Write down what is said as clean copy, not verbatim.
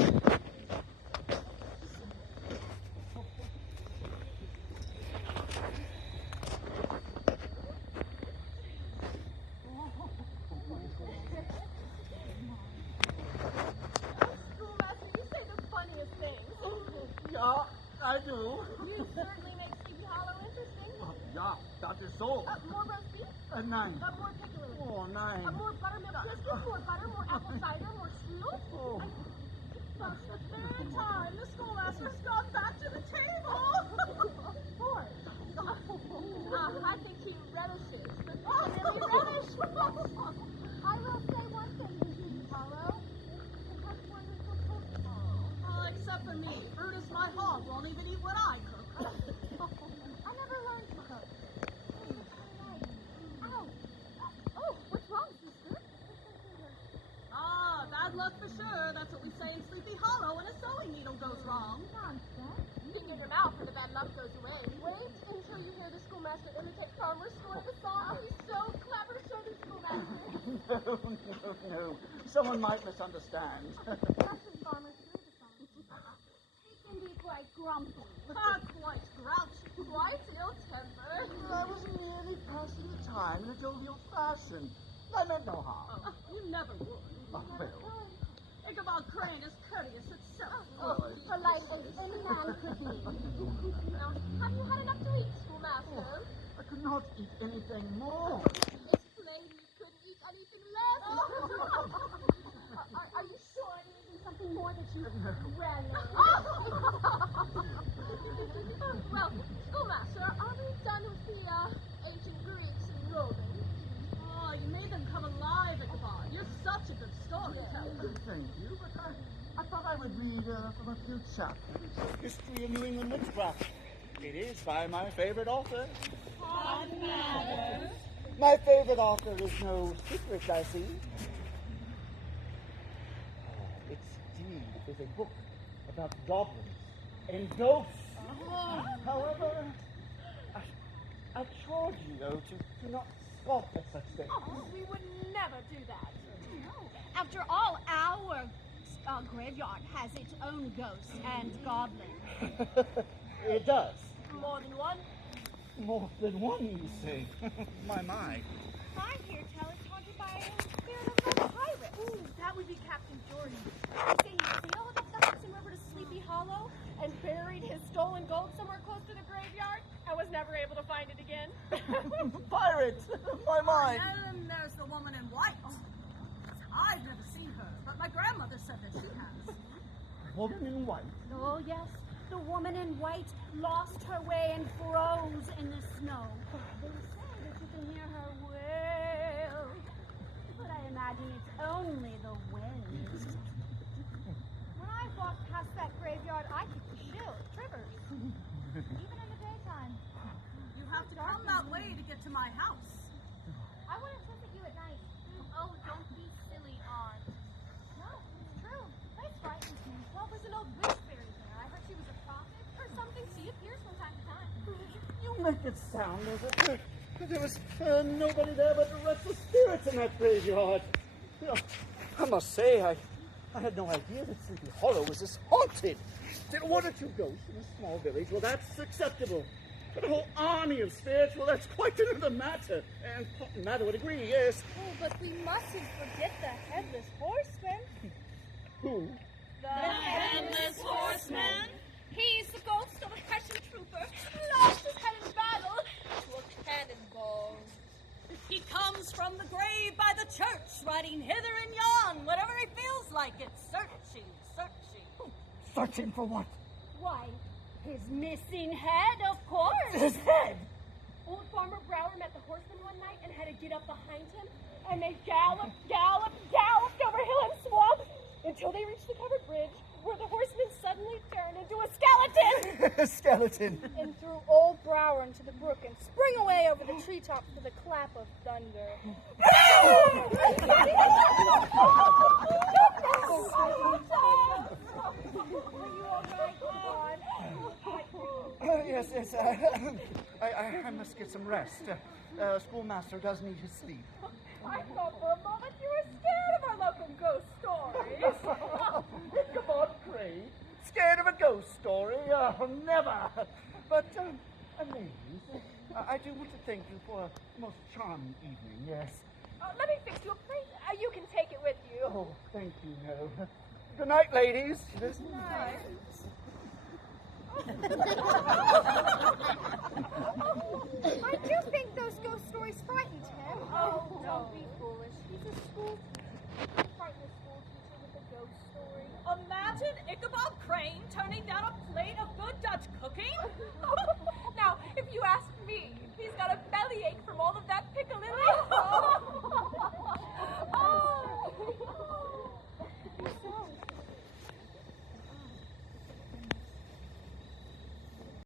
Schoolmaster, you say the funniest things. Yeah, I do. You certainly make Sleepy Hollow interesting. Yeah, that is so. More roast beef? 9. More pickling? Oh, 9. More buttermilk biscuits? More butter? More apple cider? More strudel? Oh. That's the third time the schoolmaster's gone back to the table. Fourth. I think he relishes the really relish. I will say one thing to you, Hollow. It has wonderful cooking. Except for me. Brutus, my hog, won't even eat what I cook. I never learned to cook. Ow. Oh, what's wrong, sister? Bad luck for sure. That's what we say in Sleepy Hollow when a sewing needle goes wrong. Nonsense. Keep in your mouth when the bad luck goes away. Wait until you hear the schoolmaster imitate Palmer's score of the song. He's so clever, so the schoolmaster. No. Someone might misunderstand. Justin Palmer through the song. He can be quite grumpy. Quite grouchy. Quite ill-tempered. I was merely passing the time in a jovial fashion. I meant no harm. You never would. Well. Ichabod Crane is courteous itself. Polite as any man could be. Now, have you had enough to eat, schoolmaster? I could not eat anything more. It's plain you couldn't eat anything less. Are you sure it isn't something more that you relish? Well, schoolmaster, are we done with the ancient Greeks and Romans? Oh, you made them come alive, Ichabod. You're such a good storyteller. Thank you, but I thought I would read from a few chapters. History of New England Witchcraft. It is by my favorite author. My favorite author is no secret, I see. Its deed is a book about goblins and ghosts. However, I charge you, though, to not scoff at such things. Oh, we would never do that. After all, our graveyard has its own ghosts and goblins. It does. More than one? More than one, you say. My. I hear tell it's haunted by a spirit of a pirate. Ooh, that would be Captain Jordan. They say he sailed up the Hudson River to Sleepy Hollow And buried his stolen gold somewhere close to the graveyard and was never able to find it again. Pirates! My. And there's the woman in white. I've never seen her, but my grandmother said that she has. Woman in white. Oh, yes. The woman in white lost her way and froze in the snow. They say that you can hear her wail. But I imagine it's only the wind. When I walked past that graveyard, I could chill trivers. Even in the daytime. You have to come that way to get to my house. I wouldn't visit you at night. Oh, don't be silly, Aunt. No, it's true. Place frightens me. Well, there's an old witch buried there. I heard she was a prophet or something. She appears from time to time. You make it sound as if there was nobody there but restless spirits in that graveyard. You know, I must say, I had no idea that Sleepy Hollow was this haunted. There were 1 or 2 ghosts in a small village. Well, that's acceptable. But a whole army of spirits, well, that's quite another matter. And Cotton Mather would agree, yes. Oh, but we mustn't forget the Headless Horseman. Who? The Headless Horseman? He's the ghost of a Hessian trooper who lost his head in battle to a cannonball. He comes from the grave by the church, riding hither and yon, whatever he feels like it, searching. Searching for what? Why, his missing head, of course. His head! Old Farmer Brower met the horseman one night and had to get up behind him, and they galloped over hill and swamp until they reached the covered bridge, where the horseman suddenly turned into a skeleton A skeleton. and threw old Brower into the brook and sprang away over the treetops with a clap of thunder. Yes, I must get some rest. Schoolmaster does need his sleep. I thought for a moment you were scared of our local ghost stories. Ichabod Well, never. But, ladies, I do want to thank you for a most charming evening, yes. Let me fix you a plate. You can take it with you. Oh, thank you, no. Good night, ladies. Nice. I do think those ghost stories frightened